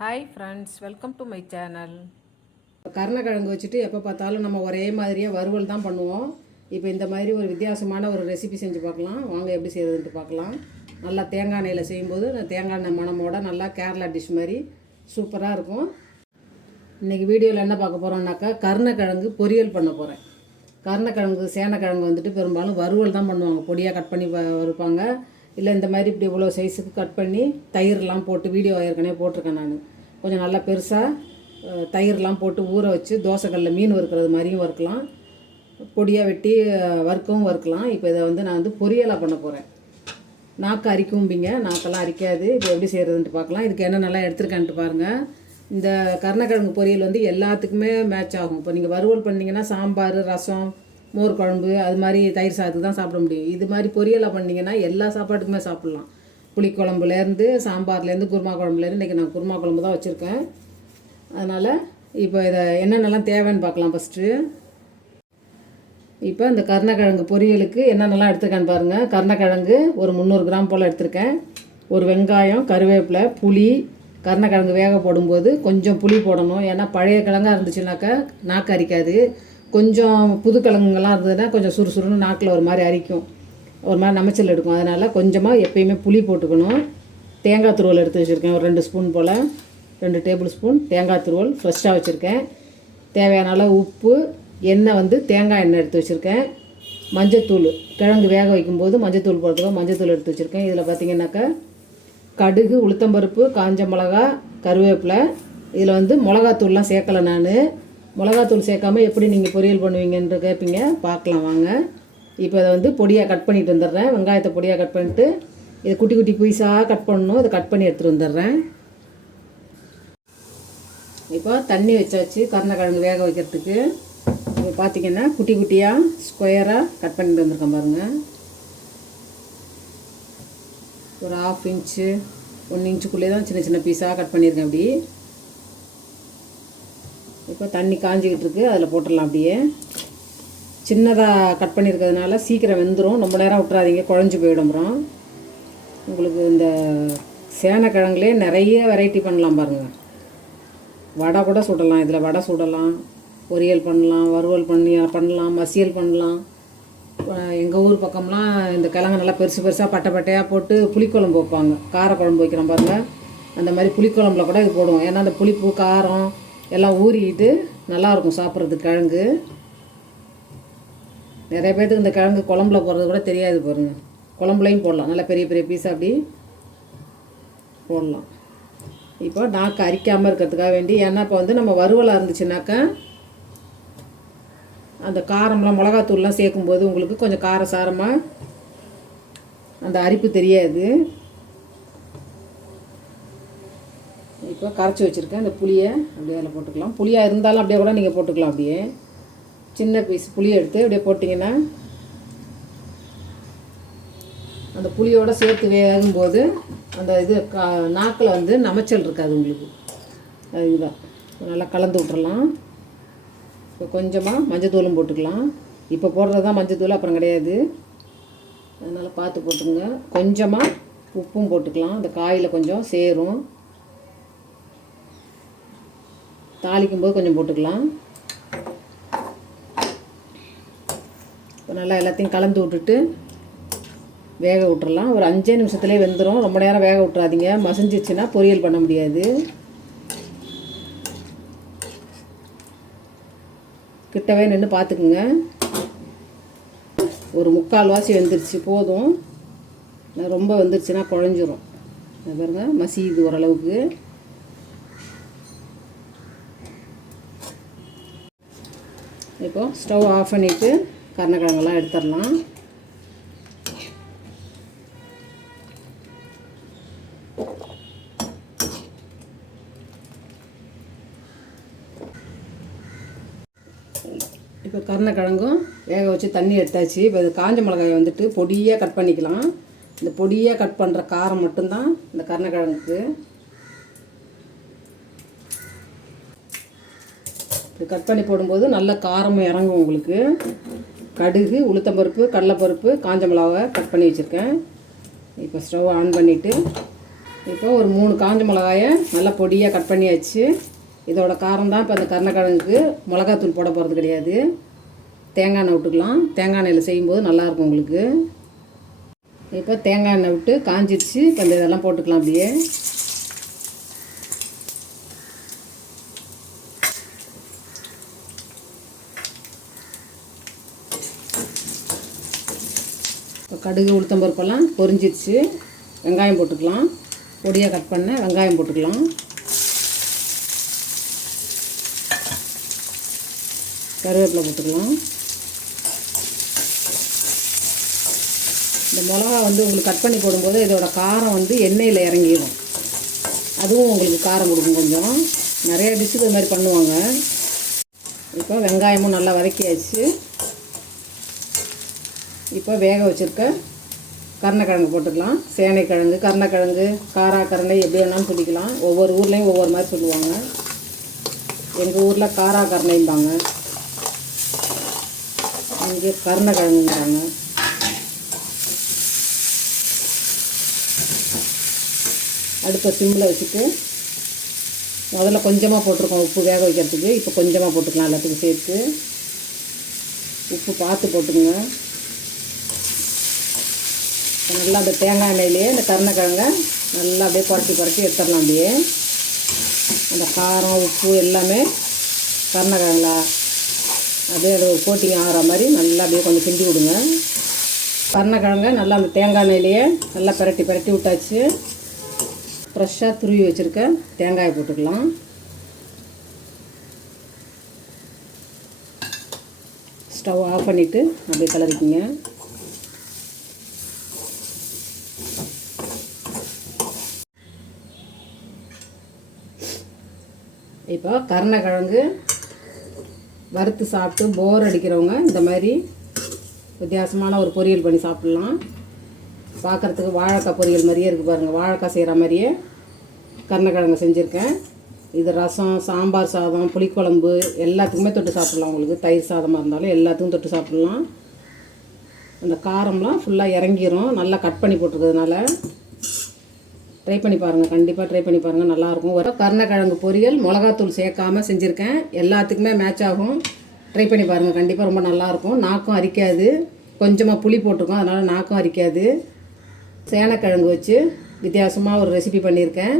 Hi friends welcome to my channel கருணக்கிழங்கு வச்சுட்டு எப்போ பார்த்தாலும் நம்ம ஒரே மாதிரியே வறுவல் தான் பண்ணுவோம். இப்போ இந்த மாதிரி ஒரு வித்தியாசமான ஒரு ரெசிபி செஞ்சு பார்க்கலாம். வாங்க எப்படி செய்யறதுன்ட்டு பார்க்கலாம். நல்லா தேங்காய் எண்ணெயில் செய்யும்போது தேங்காய் எண்ணெய் மணமோட நல்லா கேரளா டிஷ் மாதிரி சூப்பராக இருக்கும். இன்றைக்கி வீடியோவில் என்ன பார்க்க போகிறோம்னாக்கா கருணக்கிழங்கு பொரியல் பண்ண போகிறேன் கருணக்கிழங்கு சேனக்கிழங்கு வந்துட்டு பெரும்பாலும் வறுவல் தான் பண்ணுவாங்க. பொடியாக கட் பண்ணி வ- வறுப்பாங்க. இல்லை இந்த மாதிரி இப்படி இவ்வளோ சைஸுக்கு கட் பண்ணி தயிர்லாம் போட்டு வீடியோ ஏற்கனவே போட்டிருக்கேன் நான். கொஞ்சம் நல்லா பெருசாக தயிர்லாம் போட்டு ஊற வச்சு தோசைக்கல்லில் மீன் வறுக்கிறது மாதிரியும் வறுக்கலாம். பொடியாக வெட்டி வறுக்கவும் வறுக்கலாம். இப்போ இதை வந்து நான் வந்து பொரியலாக பண்ண போகிறேன் நாக்கு அரிக்கும்பிங்க. நாக்கெல்லாம் அரிக்காது. இப்போ எப்படி செய்கிறதுன்ட்டு பார்க்கலாம். இதுக்கு என்னென்னலாம் எடுத்துருக்கான்ட்டு பாருங்கள் இந்த கருணக்கிழங்கு பொரியல் வந்து எல்லாத்துக்குமே மேட்ச் ஆகும். இப்போ நீங்கள் வறுவல் பண்ணிங்கன்னா சாம்பார் ரசம் மோர் குழம்பு அது மாதிரி தயிர் சாதத்துக்கு தான் சாப்பிட முடியும். இது மாதிரி பொரியலாக பண்ணிங்கன்னா எல்லா சாப்பாட்டுக்குமே சாப்பிட்லாம். புளிக்குழம்புலேருந்து சாம்பார்லேருந்து குருமா குழம்புலேருந்து இன்றைக்கி நான் குருமா குழம்பு தான் வச்சுருக்கேன். அதனால் இப்போ இதை என்னென்னலாம் தேவைன்னு பார்க்கலாம் ஃபஸ்ட்டு இப்போ இந்த கருணக்கிழங்கு பொரியலுக்கு என்னென்னலாம் எடுத்துருக்கேன்னு பாருங்கள் கருணக்கிழங்கு ஒரு முந்நூறு கிராம் போல் எடுத்திருக்கேன். ஒரு வெங்காயம் கருவேப்பிலை புளி கருணக்கிழங்கு வேக போடும்போது கொஞ்சம் புளி போடணும். ஏன்னா பழைய கிழங்காக இருந்துச்சுனாக்கா நாக்கு அரிக்காது. கொஞ்சம் புது கிழங்குங்கள்லாம் இருந்ததுன்னா கொஞ்சம் சுறுசுறுன்னு நாக்கில் ஒரு மாதிரி அரிக்கும். ஒரு மாதிரி நமைச்சல் எடுக்கும். அதனால் கொஞ்சமாக எப்பயுமே புளி போட்டுக்கணும். தேங்காய் துருவல் எடுத்து வச்சுருக்கேன். ஒரு ரெண்டு ஸ்பூன் போல். ரெண்டு டேபிள் ஸ்பூன் தேங்காய் துருவல் ஃப்ரெஷ்ஷாக வச்சுருக்கேன். தேவையான அளவு உப்பு எண்ணெய் வந்து தேங்காய் எண்ணெய் எடுத்து வச்சுருக்கேன். மஞ்சத்தூள் கிழங்கு வேக வைக்கும்போது மஞ்சத்தூள் போடுறதுக்கு மஞ்சத்தூள் எடுத்து வச்சுருக்கேன். இதில் பார்த்தீங்கன்னாக்கா கடுகு உளுத்தம்பருப்பு காஞ்ச மிளகா கருவேப்பிலை. இதில் வந்து மிளகாத்தூள்லாம் சேர்க்கலை நான். மிளகாத்தூள் சேர்க்காம எப்படி நீங்கள் பொரியல் பண்ணுவீங்கன்ற கேட்பீங்க பார்க்கலாம் வாங்க. இப்போ அதை வந்து பொடியாக கட் பண்ணிட்டு வந்துடுறேன். வெங்காயத்தை பொடியாக கட் பண்ணிட்டு இதை குட்டி குட்டி பீஸாக கட் பண்ணணும். அதை கட் பண்ணி எடுத்துகிட்டு வந்துடுறேன். இப்போ தண்ணி வச்சாச்சு. கருணக்கிழங்கு வேக வைக்கிறதுக்கு. இப்போ பார்த்தீங்கன்னா குட்டி குட்டியாக ஸ்கொயராக கட் பண்ணிட்டு வந்திருக்கேன் பாருங்கள் ஒரு ஆஃப் இன்ச்சு ஒன் இன்ச்சுக்குள்ளே தான் சின்ன சின்ன பீஸாக கட் பண்ணியிருக்கேன் அப்படி. இப்போ தண்ணி காஞ்சிக்கிட்டு இருக்குது அதில் போட்டுடலாம் அப்படியே. சின்னதாக கட் பண்ணியிருக்கிறதுனால சீக்கிரம் வெந்துடும் ரொம்ப நேரம் விட்டுறாதீங்க. குழஞ்சி போயிடும் உங்களுக்கு இந்த சேனக்கிழங்குலே நிறைய வெரைட்டி பண்ணலாம் பாருங்கள் வடை கூட சுடலாம். இதில் வடை சுடலாம். பொரியல் பண்ணலாம். வறுவல் பண்ணி பண்ணலாம். மசியல் பண்ணலாம். எங்கள் ஊர் பக்கம்லாம் இந்த கிழங்கு நல்லா பெருசு பெருசாக பட்டை பட்டையாக போட்டு புளிக்குழம்பு வைப்பாங்க. காரக்குழம்பு வைக்கிறோம் பாருங்கள் அந்த மாதிரி புளிக்குழம்புல கூட இது போடுவோம். ஏன்னா அந்த புளிப்பு காரம் எல்லாம் ஊறிக்கிட்டு நல்லாயிருக்கும் சாப்பிட்றதுக்கு கிழங்கு. நிறைய பேர்த்துக்கு இந்த கிழங்கு குழம்புல போடுறது கூட தெரியாது பாருங்கள் குழம்புலையும் போடலாம். நல்லா பெரிய பெரிய பீஸாக அப்படி போடலாம். இப்போ நாக்கு அரிக்காமல் இருக்கிறதுக்காக வேண்டி ஏன்னா இப்போ வந்து நம்ம வறுவலாக இருந்துச்சுனாக்கா அந்த காரம்லாம் மிளகாத்தூள்லாம் சேர்க்கும்போது உங்களுக்கு கொஞ்சம் கார சாரமாக அந்த அரிப்பு தெரியாது. இப்போ கரைச்சி வச்சுருக்கேன். அந்த புளியை அப்படியே அதில் போட்டுக்கலாம். புளியாக இருந்தாலும் அப்படியே கூட நீங்கள் போட்டுக்கலாம் அப்படியே. சின்ன பீஸ் புளியை எடுத்து அப்படியே போட்டிங்கன்னா அந்த புளியோடு சேர்த்து வேகும்போது அந்த இது கா நாக்கில் வந்து நமைச்சல் இருக்காது உங்களுக்கு. அது இதுதான். நல்லா கலந்து விட்றலாம் இப்போ கொஞ்சமாக மஞ்சத்தூளும் போட்டுக்கலாம். இப்போ போடுறது தான் மஞ்சத்தூள் அப்புறம் கிடையாது. அதனால் பார்த்து போட்டுங்க கொஞ்சமாக உப்பும் போட்டுக்கலாம். அந்த காயில் கொஞ்சம் சேரும். தாளிக்கும் போது கொஞ்சம் போட்டுக்கலாம். இப்போ நல்லா எல்லாத்தையும் கலந்து விட்டுட்டு வேக விட்டுறலாம். ஒரு அஞ்சே நிமிஷத்துலேயே வெந்துடும் ரொம்ப நேரம் வேக விட்றாதீங்க மசிஞ்சிச்சுன்னா பொரியல் பண்ண முடியாது. கிட்டவே நின்று பார்த்துக்குங்க. ஒரு முக்கால் வாசி வெந்துருச்சு. போதும். ரொம்ப வெந்துருச்சுன்னா குழஞ்சிரும். பாருங்கள் பாருங்க மசியுது ஓரளவுக்கு. இப்போ ஸ்டவ் ஆஃப் பண்ணிவிட்டு கருணக்கிழங்கெல்லாம் எடுத்துடலாம். இப்போ கருணக்கிழங்கும் வேக வச்சு தண்ணி எடுத்தாச்சு. இப்போ இது காஞ்ச மிளகாயை வந்துட்டு பொடியாக கட் பண்ணிக்கலாம். இந்த பொடியாக கட் பண்ணுற காரம் மட்டும்தான் இந்த கருணக்கிழங்குக்கு. இது கட் பண்ணி போடும்போது நல்ல காரமும் இறங்கும் உங்களுக்கு. கடுகு உளுத்தம்பருப்பு கடலைப்பருப்பு காஞ்ச மிளகாவை கட் பண்ணி வச்சுருக்கேன். இப்போ ஸ்டவ் ஆன் பண்ணிவிட்டு இப்போ ஒரு மூணு காஞ்ச மிளகாயை நல்லா பொடியாக கட் பண்ணியாச்சு. இதோட காரம் தான் இப்போ அந்த கருணக்கிழங்குக்கு மிளகாத்தூள் போட போகிறது கிடையாது. தேங்காய் எண்ணெய் விட்டுக்கலாம். தேங்காய் எண்ணெயில் செய்யும்போது நல்லாயிருக்கும் உங்களுக்கு. இப்போ தேங்காய் எண்ணெய் விட்டு காஞ்சிடுச்சு இப்போ இதெல்லாம் போட்டுக்கலாம் அப்படியே. இப்போ கடுகு உளுத்தம்பருப்பெல்லாம் பொரிஞ்சிடுச்சு. வெங்காயம் போட்டுக்கலாம். பொடியாக கட் பண்ண வெங்காயம் போட்டுக்கலாம். கருவேப்பிலை போட்டுக்கலாம். இந்த மிளகா வந்து உங்களுக்கு கட் பண்ணி போடும்போது இதோட காரம் வந்து எண்ணெயில் இறங்கிடும் அதுவும் உங்களுக்கு காரம் கொடுக்கும் கொஞ்சம். நிறைய டிஷ்ஷு இது மாதிரி பண்ணுவாங்க. இப்போ வெங்காயமும் நல்லா வதக்கியாச்சு. இப்போ வேக வச்சுருக்க கருணக்கிழங்கு போட்டுக்கலாம். சேனைக்கிழங்கு கருணக்கிழங்கு காராக்கரண்டை எப்படி வேணாலும் சொல்லிக்கலாம் ஒவ்வொரு ஊர்லேயும் ஒவ்வொரு மாதிரி சொல்லுவாங்க. எங்கள் ஊரில் காராக்கருணைம்பாங்க. இங்கே கருணக்கிழங்குங்கிறாங்க. அடுப்பை சிம்மில் வச்சுட்டு முதல்ல கொஞ்சமாக போட்டிருக்கோம் உப்பு வேக வைக்கிறதுக்கு. இப்போ கொஞ்சமாக போட்டுக்கலாம் எல்லாத்துக்கும் சேர்த்து. உப்பு பார்த்து போட்டுக்கோங்க. நல்லா அந்த தேங்காய் எண்ணெயிலேயே இந்த கருணக்கிழங்க நல்லா அப்படியே புரட்டி புரட்டி எடுத்துடலாம் அப்படியே. அந்த காரம் உப்பு எல்லாமே கருணக்கிழங்குல அப்படியே அது ஒரு கோட்டிங் ஆகிற மாதிரி நல்லா அப்படியே கொஞ்சம் கிண்டி விடுங்க. கருணக்கிழங்க நல்லா அந்த தேங்காய் எண்ணெயிலேயே நல்லா பிரட்டி பிரட்டி விட்டாச்சு. ஃப்ரெஷ்ஷாக துருவி வச்சுருக்க தேங்காயை போட்டுக்கலாம். ஸ்டவ் ஆஃப் பண்ணிவிட்டு அப்படியே கலரிக்கிங்க இப்போ கருணக்கிழங்கு வறுத்து சாப்பிட்டு போர் அடிக்கிறவங்க இந்த மாதிரி வித்தியாசமான ஒரு பொரியல் பண்ணி சாப்பிட்லாம். பார்க்குறதுக்கு வாழைக்காய் பொரியல் மாதிரியே இருக்குது பாருங்கள் வாழைக்காய் செய்கிற மாதிரியே கருணக்கிழங்கு செஞ்சுருக்கேன். இது ரசம் சாம்பார் சாதம் புளிக்குழம்பு எல்லாத்துக்குமே தொட்டு சாப்பிட்லாம் உங்களுக்கு. தயிர் சாதமாக இருந்தாலும் எல்லாத்துக்கும் தொட்டு சாப்பிட்லாம். அந்த காரம்லாம் ஃபுல்லாக இறங்கிரும். நல்லா கட் பண்ணி போட்டிருக்கிறதுனால ட்ரை பண்ணி பாருங்கள் கண்டிப்பாக ட்ரை பண்ணி பாருங்கள் நல்லாயிருக்கும். ஒரு கருணக்கிழங்கு பொரியல் மிளகாத்தூள் சேர்க்காமல் செஞ்சுருக்கேன். எல்லாத்துக்குமே மேட்ச் ஆகும். ட்ரை பண்ணி பாருங்கள் கண்டிப்பாக ரொம்ப நல்லாயிருக்கும். நாக்கும் அரிக்காது. கொஞ்சமாக புளி போட்டிருக்கோம். அதனால் நாக்கும் அரிக்காது. சேனக்கிழங்கு வச்சு வித்தியாசமாக ஒரு ரெசிபி பண்ணியிருக்கேன்.